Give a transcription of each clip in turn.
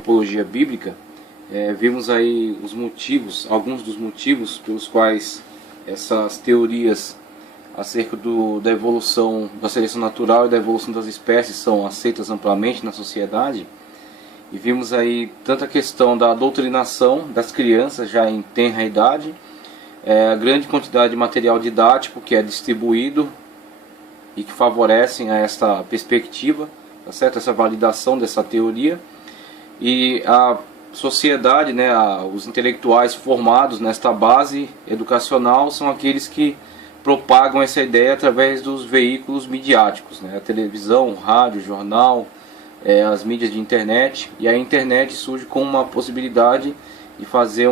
antropologia bíblica, vimos aí os motivos, alguns dos motivos pelos quais essas teorias acerca da evolução, da seleção natural e da evolução das espécies são aceitas amplamente na sociedade. E vimos aí tanto a questão da doutrinação das crianças já em tenra idade, a grande quantidade de material didático que é distribuído e que favorecem a esta perspectiva, tá certo? Essa validação dessa teoria, e a sociedade, né, os intelectuais formados nesta base educacional são aqueles que propagam essa ideia através dos veículos midiáticos, né, a televisão, o rádio, o jornal, as mídias de internet. E a internet surge como uma possibilidade de fazer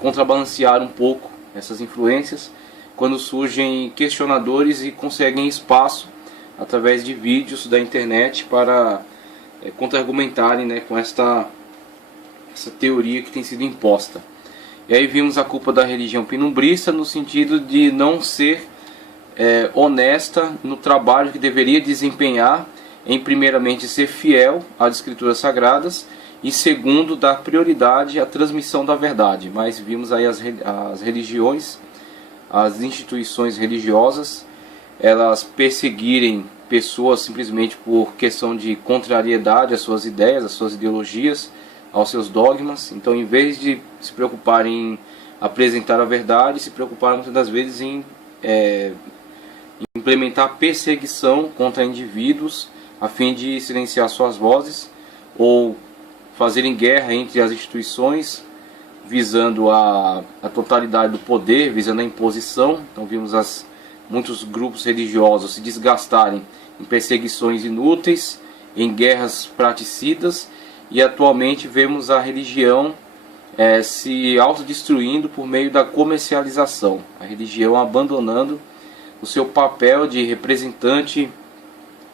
contrabalancear um pouco essas influências, quando surgem questionadores e conseguem espaço através de vídeos da internet para contra-argumentarem, né, com essa teoria que tem sido imposta. E aí vimos a culpa da religião penumbrista no sentido de não ser honesta no trabalho que deveria desempenhar, em primeiramente ser fiel às escrituras sagradas e segundo dar prioridade à transmissão da verdade. Mas vimos aí as religiões, as instituições religiosas, elas perseguirem pessoas simplesmente por questão de contrariedade às suas ideias, às suas ideologias, aos seus dogmas. Então, em vez de se preocuparem em apresentar a verdade, se preocuparam muitas das vezes em implementar perseguição contra indivíduos a fim de silenciar suas vozes, ou fazerem guerra entre as instituições visando a totalidade do poder, visando a imposição. Então vimos muitos grupos religiosos se desgastarem em perseguições inúteis, em guerras praticidas, e atualmente vemos a religião se autodestruindo por meio da comercialização, a religião abandonando o seu papel de representante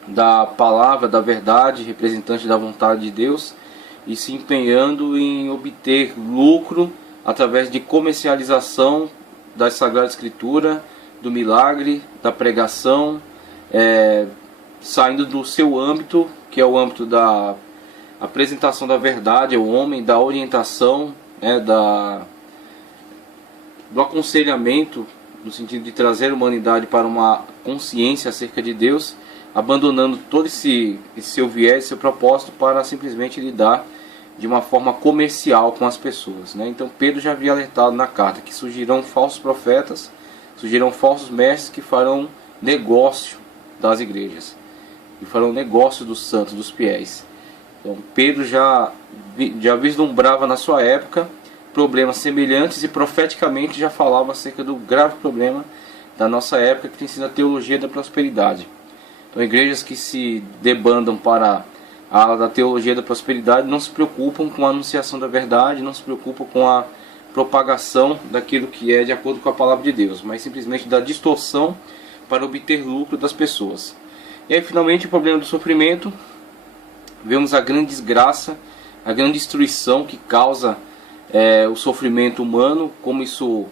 da palavra, da verdade, representante da vontade de Deus, e se empenhando em obter lucro através de comercialização da Sagrada Escritura, do milagre, da pregação, saindo do seu âmbito, que é o âmbito da apresentação da verdade ao homem, da orientação, do aconselhamento, no sentido de trazer a humanidade para uma consciência acerca de Deus, abandonando todo esse seu viés, seu propósito, para simplesmente lidar de uma forma comercial com as pessoas, né? Então Pedro já havia alertado na carta que surgirão falsos profetas, surgirão falsos mestres que farão negócio das igrejas, e farão negócio dos santos, dos fiéis. Então Pedro já vislumbrava na sua época problemas semelhantes, e profeticamente já falava acerca do grave problema da nossa época, que tem sido a teologia da prosperidade. Então igrejas que se debandam para a ala da teologia da prosperidade não se preocupam com a anunciação da verdade, não se preocupam com a propagação daquilo que é de acordo com a palavra de Deus, mas simplesmente da distorção para obter lucro das pessoas. E aí finalmente o problema do sofrimento. Vemos a grande desgraça, a grande destruição que causa o sofrimento humano, como isso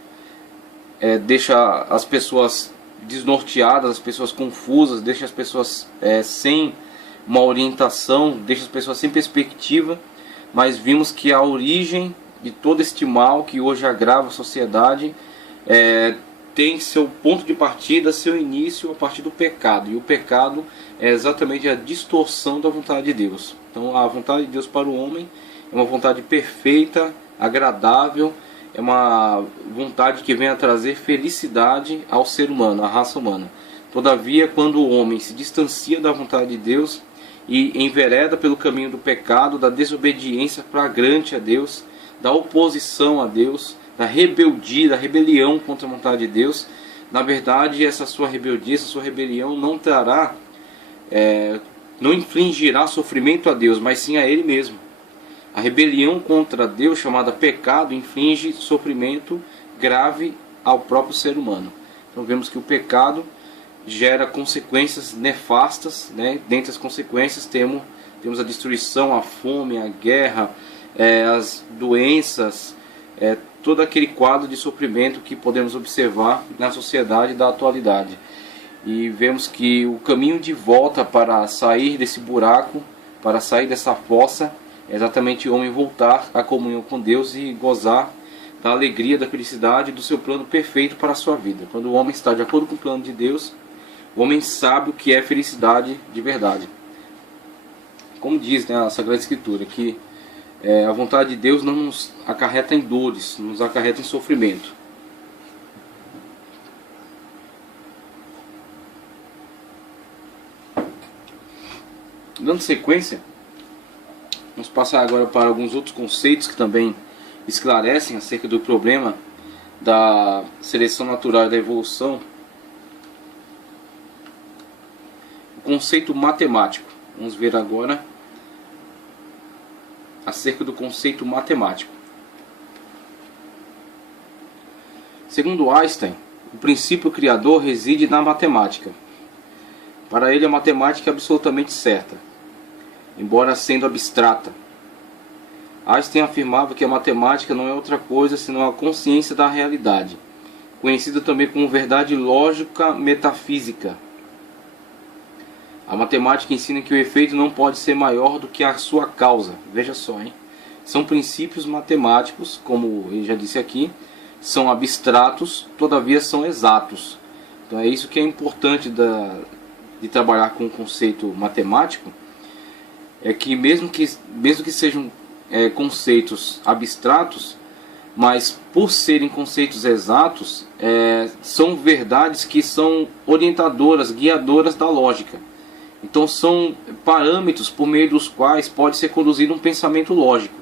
deixa as pessoas desnorteadas, as pessoas confusas, deixa as pessoas sem uma orientação, deixa as pessoas sem perspectiva. Mas vimos que a origem de todo este mal que hoje agrava a sociedade tem seu ponto de partida, seu início a partir do pecado. E o pecado é exatamente a distorção da vontade de Deus. Então a vontade de Deus para o homem é uma vontade perfeita, agradável, é uma vontade que vem a trazer felicidade ao ser humano, à raça humana. Todavia, quando o homem se distancia da vontade de Deus e envereda pelo caminho do pecado, da desobediência flagrante a Deus, da oposição a Deus, da rebeldia, da rebelião contra a vontade de Deus, na verdade essa sua rebeldia, essa sua rebelião não trará, não infligirá sofrimento a Deus, mas sim a Ele mesmo. A rebelião contra Deus, chamada pecado, inflige sofrimento grave ao próprio ser humano. Então vemos que o pecado gera consequências nefastas, né? Dentre as consequências temos a destruição, a fome, a guerra, as doenças, todo aquele quadro de sofrimento que podemos observar na sociedade da atualidade. E vemos que o caminho de volta para sair desse buraco, para sair dessa fossa, É exatamente o homem voltar à comunhão com Deus e gozar da alegria, da felicidade, do seu plano perfeito para a sua vida. Quando o homem está de acordo com o plano de Deus, o homem sabe o que é felicidade de verdade. Como diz, né, a Sagrada Escritura, que a vontade de Deus não nos acarreta em dores, nos acarreta em sofrimento. Dando sequência, vamos passar agora para alguns outros conceitos que também esclarecem acerca do problema da seleção natural e da evolução. O conceito matemático. Vamos ver agora acerca do conceito matemático. Segundo Einstein, o princípio criador reside na matemática. Para ele, a matemática é absolutamente certa, embora sendo abstrata. Einstein afirmava que a matemática não é outra coisa senão a consciência da realidade, conhecida também como verdade lógica metafísica. A matemática ensina que o efeito não pode ser maior do que a sua causa. Veja só, hein? São princípios matemáticos, como ele já disse aqui, são abstratos, todavia são exatos. Então é isso que é importante de trabalhar com o conceito matemático, é que mesmo que sejam conceitos abstratos, mas por serem conceitos exatos, são verdades que são orientadoras, guiadoras da lógica. Então são parâmetros por meio dos quais pode ser conduzido um pensamento lógico.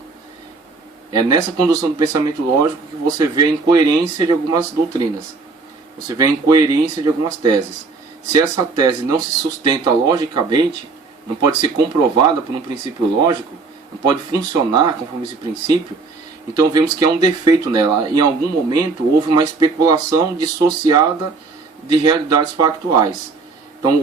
É nessa condução do pensamento lógico que você vê a incoerência de algumas doutrinas. Você vê a incoerência de algumas teses. Se essa tese não se sustenta logicamente, não pode ser comprovada por um princípio lógico, não pode funcionar conforme esse princípio, então vemos que há um defeito nela. Em algum momento houve uma especulação dissociada de realidades factuais. Então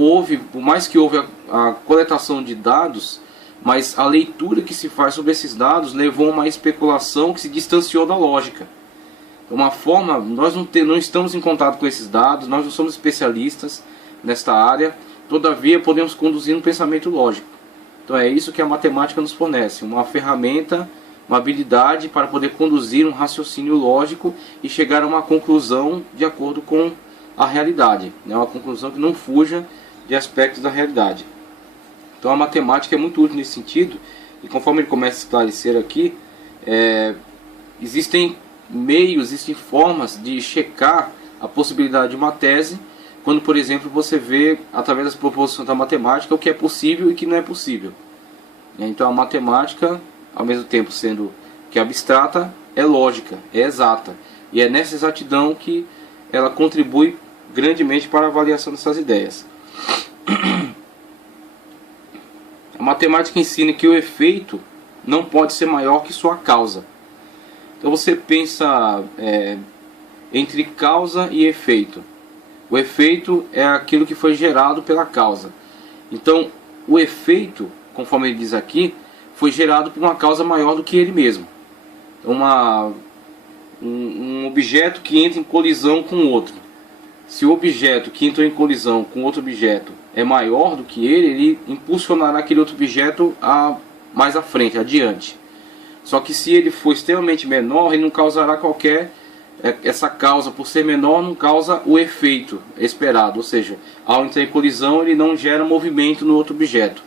por mais que houve a coletação de dados, mas a leitura que se faz sobre esses dados levou a uma especulação que se distanciou da lógica. Uma forma, nós não estamos em contato com esses dados, nós não somos especialistas nesta área, todavia podemos conduzir um pensamento lógico. Então é isso que a matemática nos fornece, uma ferramenta, uma habilidade para poder conduzir um raciocínio lógico e chegar a uma conclusão de acordo com a realidade, né? Uma conclusão que não fuja de aspectos da realidade. Então a matemática é muito útil nesse sentido, e conforme ele começa a esclarecer aqui, existem meios, existem formas de checar a possibilidade de uma tese, quando, por exemplo, você vê, através das proposições da matemática, o que é possível e o que não é possível. Então a matemática, ao mesmo tempo sendo que abstrata, é lógica, é exata. E é nessa exatidão que ela contribui grandemente para a avaliação dessas ideias. A matemática ensina que o efeito não pode ser maior que sua causa. Então você pensa entre causa e efeito. O efeito é aquilo que foi gerado pela causa. Então o efeito, conforme ele diz aqui, foi gerado por uma causa maior do que ele mesmo. Um objeto que entra em colisão com outro. Se o objeto que entrou em colisão com outro objeto é maior do que ele impulsionará aquele outro objeto mais à frente, adiante. Só que se ele for extremamente menor, ele não causará essa causa, por ser menor, não causa o efeito esperado. Ou seja, ao entrar em colisão, ele não gera movimento no outro objeto,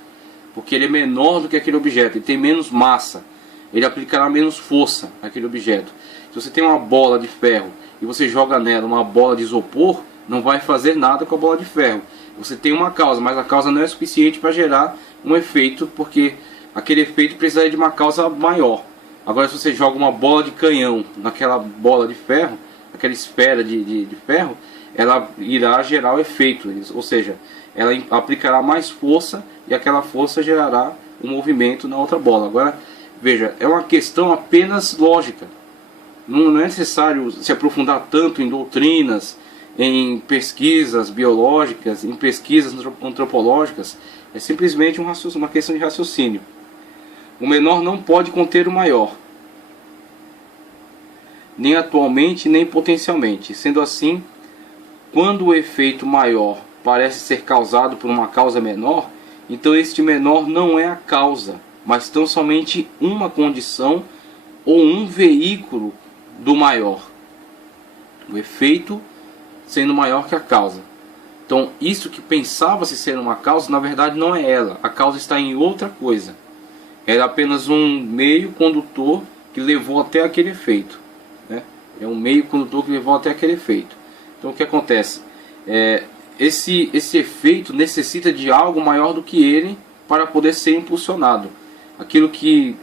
porque ele é menor do que aquele objeto, ele tem menos massa, ele aplicará menos força naquele objeto. Se você tem uma bola de ferro e você joga nela uma bola de isopor, não vai fazer nada com a bola de ferro. Você tem uma causa, mas a causa não é suficiente para gerar um efeito, porque aquele efeito precisaria de uma causa maior. Agora, se você joga uma bola de canhão naquela bola de ferro, aquela esfera de ferro, ela irá gerar o efeito, ou seja, ela aplicará mais força e aquela força gerará um movimento na outra bola. Agora, veja, é uma questão apenas lógica. Não é necessário se aprofundar tanto em doutrinas, em pesquisas biológicas, em pesquisas antropológicas. É simplesmente uma questão de raciocínio. O menor não pode conter o maior, nem atualmente, nem potencialmente. Sendo assim, quando o efeito maior parece ser causado por uma causa menor, então este menor não é a causa, mas tão somente uma condição ou um veículo do maior. O efeito sendo maior que a causa. Então, isso que pensava-se ser uma causa, na verdade não é ela. A causa está em outra coisa. Era apenas um meio condutor que levou até aquele efeito, né? É um meio condutor que levou até aquele efeito. Então, o que acontece? Esse efeito necessita de algo maior do que ele para poder ser impulsionado. Aquilo que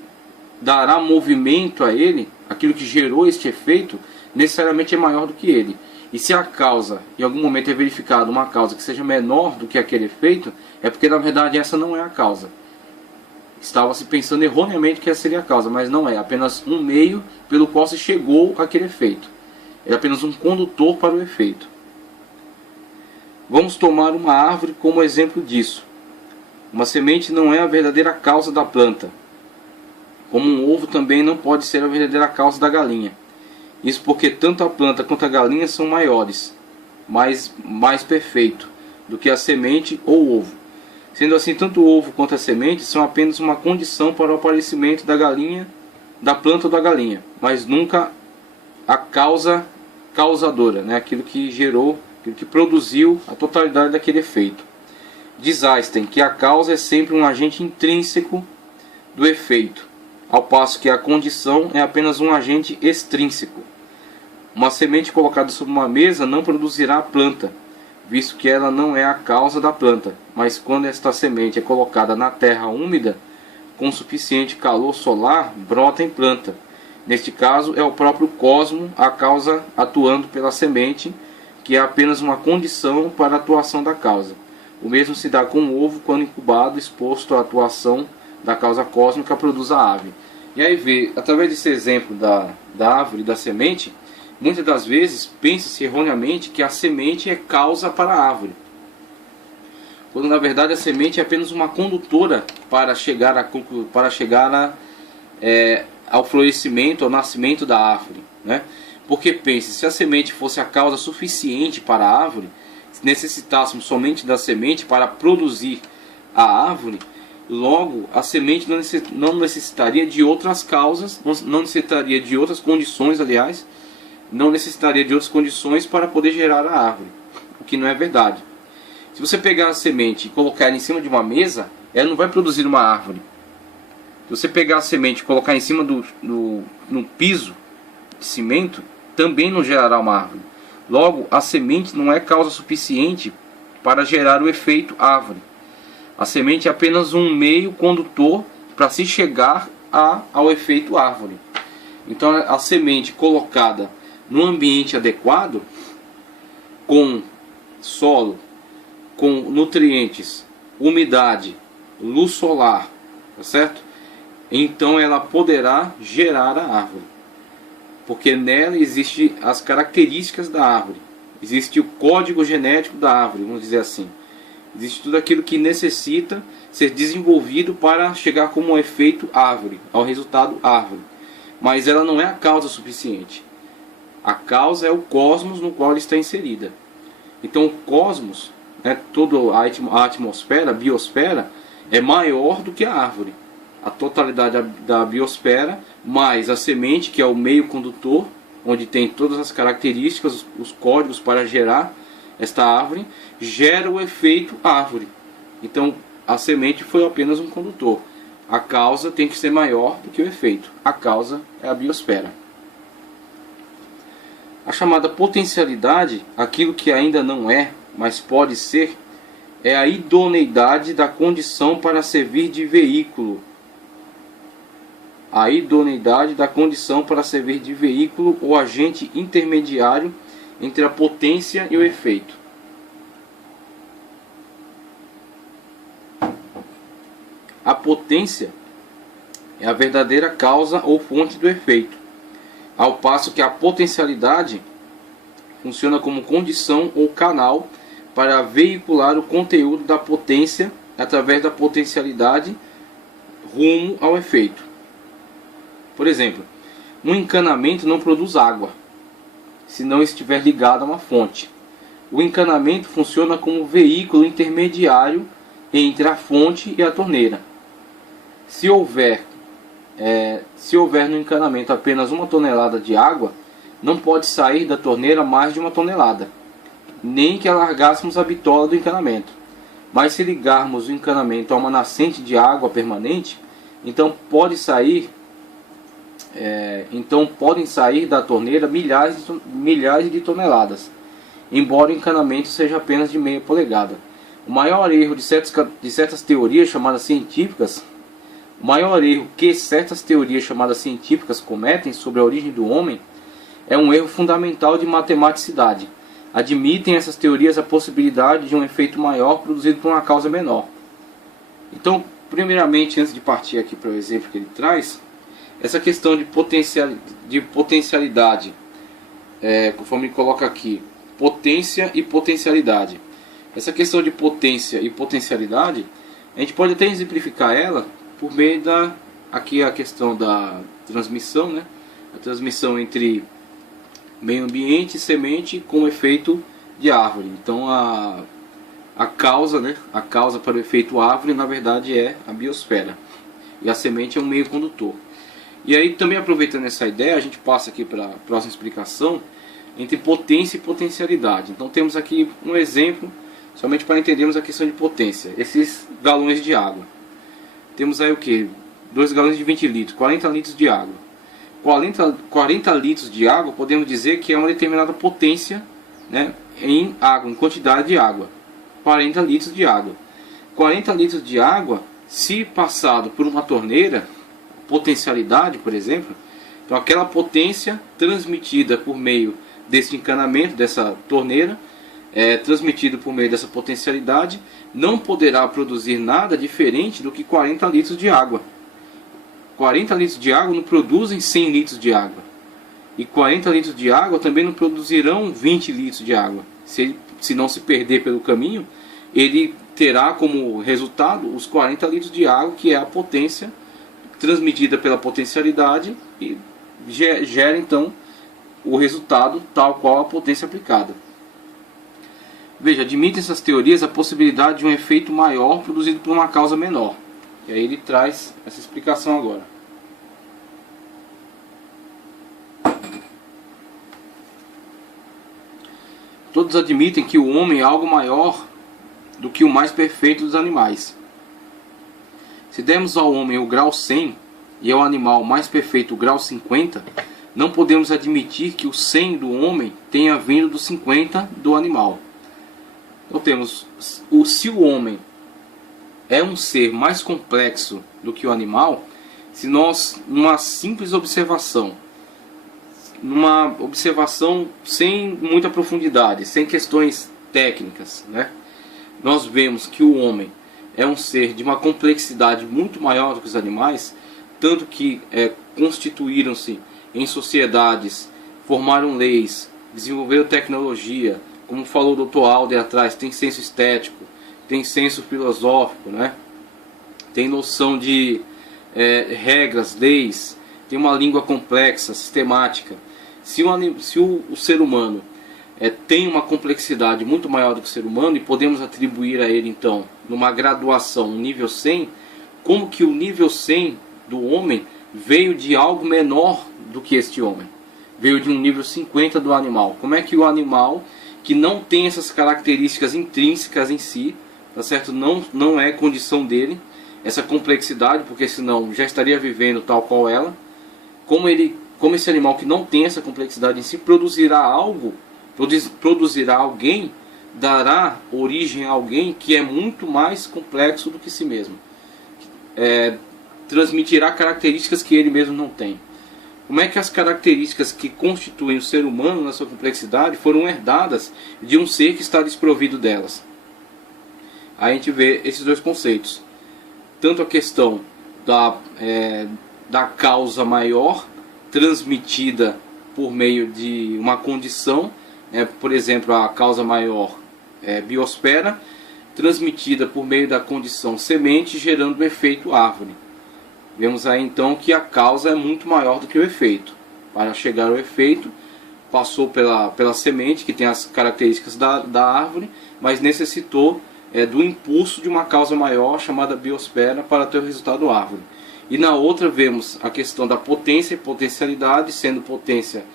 dará movimento a ele, aquilo que gerou este efeito, necessariamente é maior do que ele. E se a causa, em algum momento é verificado uma causa que seja menor do que aquele efeito, é porque na verdade essa não é a causa. Estava se pensando erroneamente que essa seria a causa, mas não é. Apenas um meio pelo qual se chegou àquele efeito. É apenas um condutor para o efeito. Vamos tomar uma árvore como exemplo disso. Uma semente não é a verdadeira causa da planta, como um ovo também não pode ser a verdadeira causa da galinha. Isso porque tanto a planta quanto a galinha são maiores, mais perfeito do que a semente ou o ovo. Sendo assim, tanto o ovo quanto a semente são apenas uma condição para o aparecimento da galinha, da planta ou da galinha, mas nunca a causa causadora, né? Aquilo que gerou, aquilo que produziu a totalidade daquele efeito. Diz Einstein que a causa é sempre um agente intrínseco do efeito, ao passo que a condição é apenas um agente extrínseco. Uma semente colocada sobre uma mesa não produzirá a planta, visto que ela não é a causa da planta, mas quando esta semente é colocada na terra úmida, com suficiente calor solar, brota em planta. Neste caso, é o próprio cosmos a causa atuando pela semente, que é apenas uma condição para a atuação da causa. O mesmo se dá com o ovo quando incubado, exposto à atuação da causa cósmica, produz a ave. E aí através desse exemplo da árvore e da semente, muitas das vezes pensa-se erroneamente que a semente é causa para a árvore, quando na verdade a semente é apenas uma condutora para chegar ao florescimento, ao nascimento da árvore, né? Porque pense, se a semente fosse a causa suficiente para a árvore, se necessitássemos somente da semente para produzir a árvore, logo a semente não necessitaria de outras causas, não necessitaria de outras condições, aliás, não necessitaria de outras condições para poder gerar a árvore, o que não é verdade. Se você pegar a semente e colocar ela em cima de uma mesa, ela não vai produzir uma árvore. Se você pegar a semente e colocar em cima no piso de cimento, também não gerará uma árvore. Logo, a semente não é causa suficiente para gerar o efeito árvore. A semente é apenas um meio condutor para se chegar ao efeito árvore. Então, a semente colocada no ambiente adequado, com solo, com nutrientes, umidade, luz solar, tá certo? Então ela poderá gerar a árvore, porque nela existem as características da árvore, existe o código genético da árvore, vamos dizer assim. Existe tudo aquilo que necessita ser desenvolvido para chegar como um efeito árvore, ao resultado árvore. Mas ela não é a causa suficiente. A causa é o cosmos no qual ela está inserida. Então o cosmos, né, toda a atmosfera, a biosfera, é maior do que a árvore. A totalidade da biosfera, mais a semente, que é o meio condutor, onde tem todas as características, os códigos para gerar esta árvore, gera o efeito árvore. Então a semente foi apenas um condutor. A causa tem que ser maior do que o efeito. A causa é a biosfera. A chamada potencialidade, aquilo que ainda não é, mas pode ser, é a idoneidade da condição para servir de veículo. A idoneidade da condição para servir de veículo ou agente intermediário entre a potência e o efeito. A potência é a verdadeira causa ou fonte do efeito, ao passo que a potencialidade funciona como condição ou canal para veicular o conteúdo da potência através da potencialidade rumo ao efeito. Por exemplo, um encanamento não produz água se não estiver ligado a uma fonte. O encanamento funciona como veículo intermediário entre a fonte e a torneira. se houver no encanamento apenas 1 tonelada de água, não pode sair da torneira mais de 1 tonelada, nem que alargássemos a bitola do encanamento. Mas se ligarmos o encanamento a uma nascente de água permanente, então podem sair da torneira milhares de toneladas, embora o encanamento seja apenas de meia polegada. O maior erro de certas teorias chamadas científicas, cometem sobre a origem do homem é um erro fundamental de matematicidade. Admitem essas teorias a possibilidade de um efeito maior produzido por uma causa menor. Então, primeiramente, antes de partir aqui para o exemplo que ele traz, essa questão de potencialidade, conforme ele coloca aqui, potência e potencialidade. Essa questão de potência e potencialidade, a gente pode até exemplificar ela por meio aqui a questão da transmissão, né? A transmissão entre meio ambiente e semente com efeito de árvore. Então a causa, né? A causa para o efeito árvore, na verdade, é a biosfera. E a semente é um meio condutor. E aí, também aproveitando essa ideia, a gente passa aqui para a próxima explicação entre potência e potencialidade. Então temos aqui um exemplo, somente para entendermos a questão de potência. Esses galões de água. Temos aí o que? 2 galões de 20 litros, 40 litros de água. 40 litros de água, podemos dizer que é uma determinada potência, né, em água, em quantidade de água. 40 litros de água. 40 litros de água, se passado por uma torneira, potencialidade, por exemplo, então aquela potência transmitida por meio desse encanamento, dessa torneira, transmitido por meio dessa potencialidade, não poderá produzir nada diferente do que 40 litros de água. 40 litros de água não produzem 100 litros de água. E 40 litros de água também não produzirão 20 litros de água. Se não se perder pelo caminho, ele terá como resultado os 40 litros de água, que é a potência transmitida pela potencialidade, e gera então o resultado tal qual a potência aplicada. Veja, admitem essas teorias a possibilidade de um efeito maior produzido por uma causa menor. E aí ele traz essa explicação agora. Todos admitem que o homem é algo maior do que o mais perfeito dos animais. Se dermos ao homem o grau 100 e ao animal mais perfeito o grau 50, não podemos admitir que o 100 do homem tenha vindo do 50 do animal. Então temos, se o homem é um ser mais complexo do que o animal, se nós, numa simples observação, sem muita profundidade, sem questões técnicas, né, nós vemos que o homem é um ser de uma complexidade muito maior do que os animais, tanto que constituíram-se em sociedades, formaram leis, desenvolveram tecnologia, como falou o Dr. Alder atrás, tem senso estético, tem senso filosófico, né? Tem noção de regras, leis, tem uma língua complexa, sistemática. Se o ser humano tem uma complexidade muito maior do que o ser humano, e podemos atribuir a ele então, numa graduação, um nível 100, como que o nível 100 do homem veio de algo menor do que este homem? Veio de um nível 50 do animal. Como é que o animal, que não tem essas características intrínsecas em si, tá certo? Não é condição dele, essa complexidade, porque senão já estaria vivendo tal qual ela. Como esse animal que não tem essa complexidade em si produzirá algo, produzirá alguém, dará origem a alguém que é muito mais complexo do que si mesmo. Transmitirá características que ele mesmo não tem. Como é que as características que constituem o ser humano na sua complexidade foram herdadas de um ser que está desprovido delas? Aí a gente vê esses dois conceitos. Tanto a questão da causa maior, transmitida por meio de uma condição, por exemplo, a causa maior biosfera, transmitida por meio da condição semente, gerando o efeito árvore. Vemos aí então que a causa é muito maior do que o efeito. Para chegar ao efeito, passou pela semente, que tem as características da árvore, mas necessitou do impulso de uma causa maior, chamada biosfera, para ter o resultado árvore. E na outra vemos a questão da potência e potencialidade, sendo potência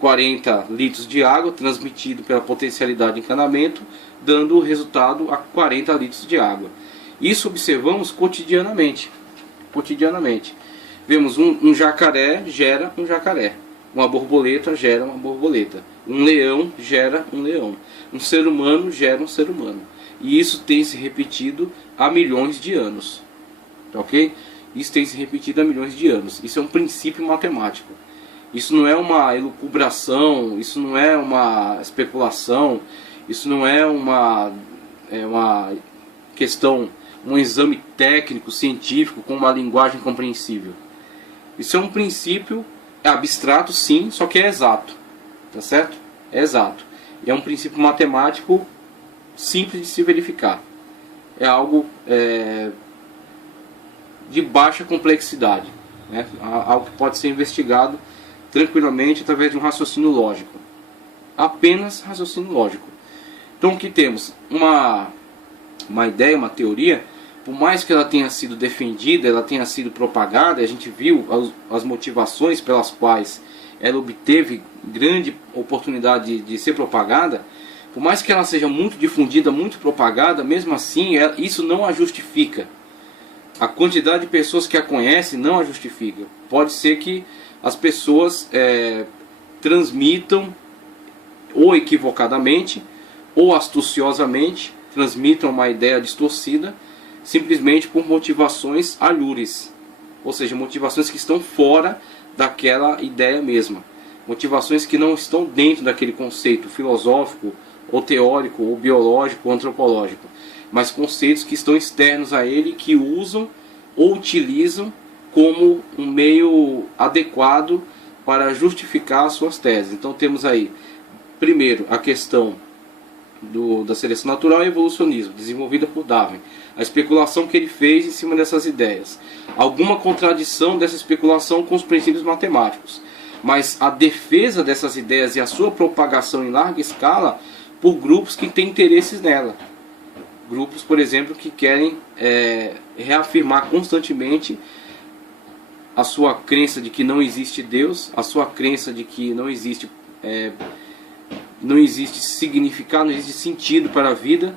40 litros de água transmitido pela potencialidade de encanamento, dando o resultado a 40 litros de água. Isso observamos cotidianamente. Vemos um jacaré gera um jacaré, uma borboleta gera uma borboleta, um leão gera um leão, um ser humano gera um ser humano. E isso tem se repetido há milhões de anos. Ok? Isso tem se repetido há milhões de anos. Isso é um princípio matemático. Isso não é uma elucubração, isso não é uma especulação, isso não é uma questão, um exame técnico, científico, com uma linguagem compreensível. Isso é um princípio abstrato, sim, só que é exato. Tá certo? É exato. E é um princípio matemático simples de se verificar. É algo de baixa complexidade, né? Algo que pode ser investigado tranquilamente através de um raciocínio lógico. Apenas raciocínio lógico. Então o que temos? Uma ideia, uma teoria, por mais que ela tenha sido defendida, ela tenha sido propagada, a gente viu as motivações pelas quais ela obteve grande oportunidade de ser propagada. Por mais que ela seja muito difundida, muito propagada, mesmo assim isso não a justifica. A quantidade de pessoas que a conhecem não a justifica. Pode ser que as pessoas transmitam ou equivocadamente ou astuciosamente, transmitam uma ideia distorcida simplesmente por motivações alhures, ou seja, motivações que estão fora daquela ideia mesma, motivações que não estão dentro daquele conceito filosófico ou teórico ou biológico ou antropológico, mas conceitos que estão externos a ele, que usam ou utilizam como um meio adequado para justificar as suas teses. Então temos aí, primeiro, a questão da seleção natural e evolucionismo, desenvolvida por Darwin. A especulação que ele fez em cima dessas ideias. Alguma contradição dessa especulação com os princípios matemáticos. Mas a defesa dessas ideias e a sua propagação em larga escala por grupos que têm interesses nela. Grupos, por exemplo, que querem reafirmar constantemente a sua crença de que não existe Deus, a sua crença de que não existe significado, não existe sentido para a vida,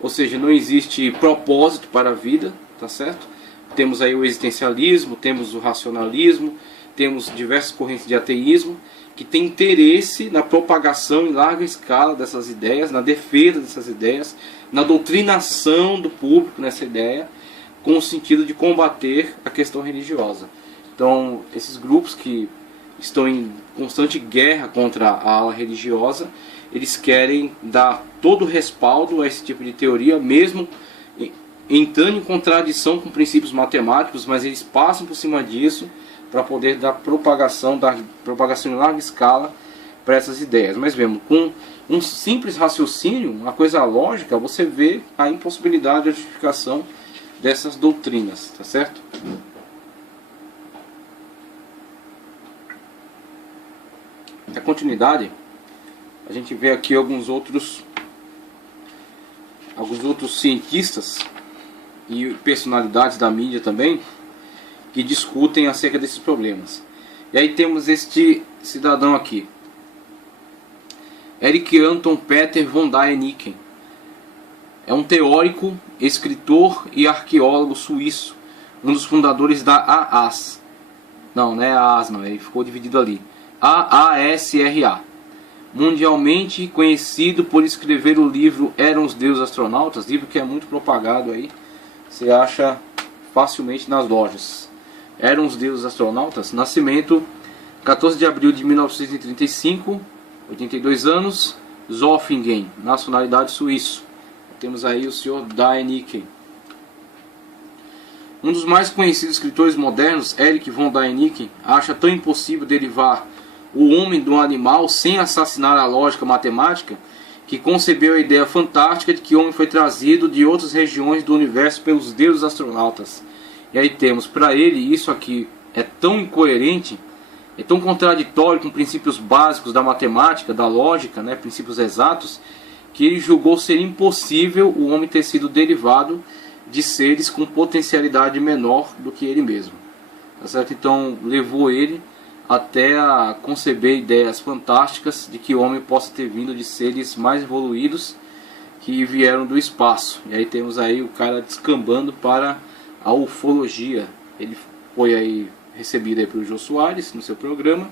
ou seja, não existe propósito para a vida, tá certo? Temos aí o existencialismo, temos o racionalismo, temos diversas correntes de ateísmo que têm interesse na propagação em larga escala dessas ideias, na defesa dessas ideias, na doutrinação do público nessa ideia, com o sentido de combater a questão religiosa. Então, esses grupos que estão em constante guerra contra a ala religiosa, eles querem dar todo o respaldo a esse tipo de teoria, mesmo entrando em contradição com princípios matemáticos, mas eles passam por cima disso para poder dar propagação em larga escala para essas ideias. Mas vemos, com um simples raciocínio, uma coisa lógica, você vê a impossibilidade de justificação dessas doutrinas, tá certo? Na continuidade, a gente vê aqui alguns outros cientistas e personalidades da mídia também que discutem acerca desses problemas. E aí temos este cidadão aqui, Erich Anton Peter von Däniken. É um teórico, escritor e arqueólogo suíço, um dos fundadores da AAS. Não é AAS, não, ele ficou dividido ali. AASRA. Mundialmente conhecido por escrever o livro Eram os Deuses Astronautas, livro que é muito propagado aí, você acha facilmente nas lojas. Eram os Deuses Astronautas, nascimento 14 de abril de 1935, 82 anos, Zofingen, nacionalidade suíço. Temos aí o Sr. Däniken. Um dos mais conhecidos escritores modernos, Erich von Däniken, acha tão impossível derivar o homem de um animal sem assassinar a lógica matemática, que concebeu a ideia fantástica de que o homem foi trazido de outras regiões do universo pelos deuses astronautas. E aí temos, para ele, isso aqui é tão incoerente, é tão contraditório com princípios básicos da matemática, da lógica, né, princípios exatos, que ele julgou ser impossível o homem ter sido derivado de seres com potencialidade menor do que ele mesmo. tá certo? Então levou ele até a conceber ideias fantásticas de que o homem possa ter vindo de seres mais evoluídos que vieram do espaço. E aí temos aí o cara descambando para a ufologia. Ele foi aí recebido aí pelo Jô Soares no seu programa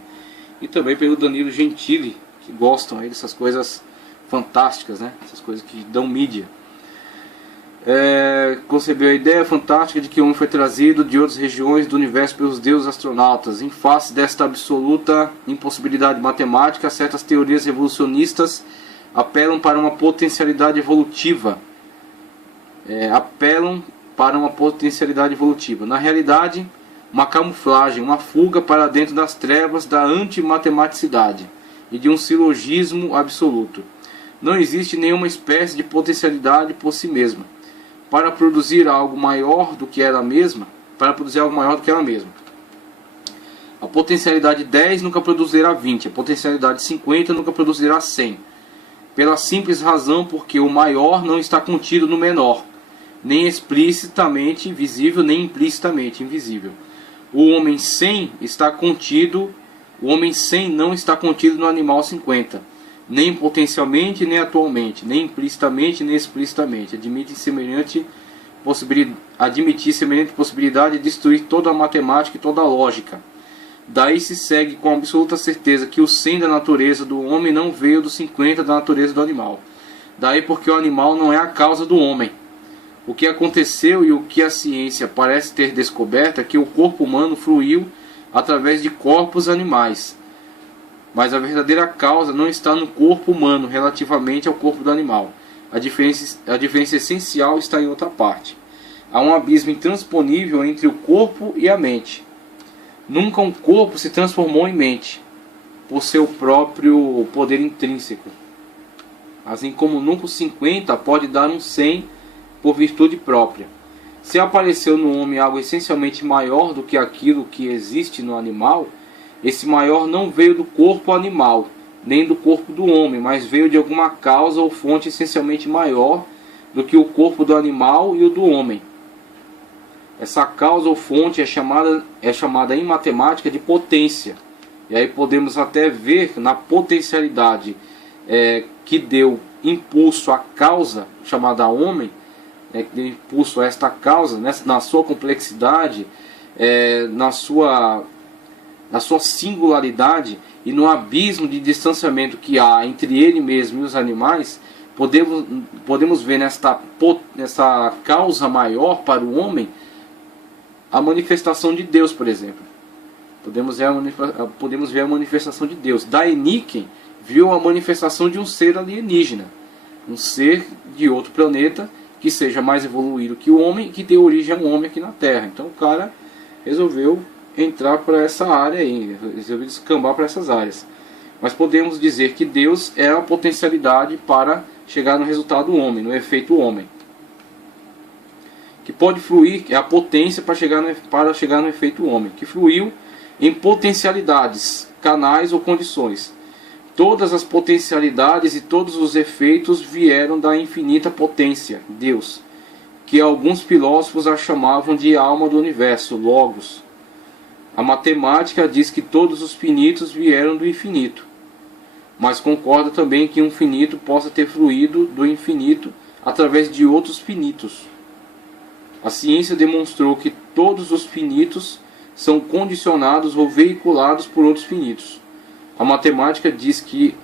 e também pelo Danilo Gentili, que gostam aí dessas coisas fantásticas, né? Essas coisas que dão mídia. Concebeu a ideia fantástica de que o homem foi trazido de outras regiões do universo pelos deuses astronautas. Em face desta absoluta impossibilidade matemática, certas teorias evolucionistas apelam para uma potencialidade evolutiva. Na realidade, uma camuflagem, uma fuga para dentro das trevas da antimatematicidade e de um silogismo absoluto. Não existe nenhuma espécie de potencialidade por si mesma. Para produzir algo maior do que ela mesma, a potencialidade 10 nunca produzirá 20, a potencialidade 50 nunca produzirá 100. Pela simples razão porque o maior não está contido no menor, nem explicitamente visível, nem implicitamente invisível. O homem 100 não está contido no animal 50, nem potencialmente, nem atualmente, nem implicitamente, nem explicitamente. Admitir semelhante possibilidade de destruir toda a matemática e toda a lógica. Daí se segue com absoluta certeza que o 100 da natureza do homem não veio dos 50 da natureza do animal. Daí porque o animal não é a causa do homem. O que aconteceu e o que a ciência parece ter descoberto é que o corpo humano fluiu através de corpos animais. Mas a verdadeira causa não está no corpo humano relativamente ao corpo do animal. A diferença essencial está em outra parte. Há um abismo intransponível entre o corpo e a mente. Nunca um corpo se transformou em mente, por seu próprio poder intrínseco. Assim como nunca o 50 pode dar um 100 por virtude própria. Se apareceu no homem algo essencialmente maior do que aquilo que existe no animal, esse maior não veio do corpo animal, nem do corpo do homem, mas veio de alguma causa ou fonte essencialmente maior do que o corpo do animal e o do homem. Essa causa ou fonte é chamada em matemática de potência. E aí podemos até ver na potencialidade que deu impulso à causa chamada homem, que deu impulso a esta causa, na sua complexidade, na sua singularidade e no abismo de distanciamento que há entre ele mesmo e os animais. Podemos ver nessa causa maior para o homem a manifestação de Deus, por exemplo. Podemos ver a manifestação de Deus. Dainiken viu a manifestação de um ser alienígena, um ser de outro planeta que seja mais evoluído que o homem e que dê origem a um homem aqui na Terra. Então o cara resolveu entrar para essa área aí, resolveu descambar para essas áreas. Mas podemos dizer que Deus é a potencialidade para chegar no resultado homem, no efeito homem. Que pode fluir, é a potência para chegar no efeito homem, que fluiu em potencialidades, canais ou condições. Todas as potencialidades e todos os efeitos vieram da infinita potência, Deus, que alguns filósofos a chamavam de alma do universo, Logos. A matemática diz que todos os finitos vieram do infinito, mas concorda também que um finito possa ter fluído do infinito através de outros finitos. A ciência demonstrou que todos os finitos são condicionados ou veiculados por outros finitos. A matemática diz que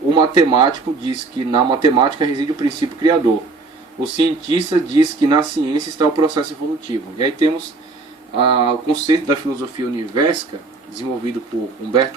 o matemático diz que na matemática reside o princípio criador. O cientista diz que na ciência está o processo evolutivo. E aí temos o conceito da filosofia universal, desenvolvido por Humberto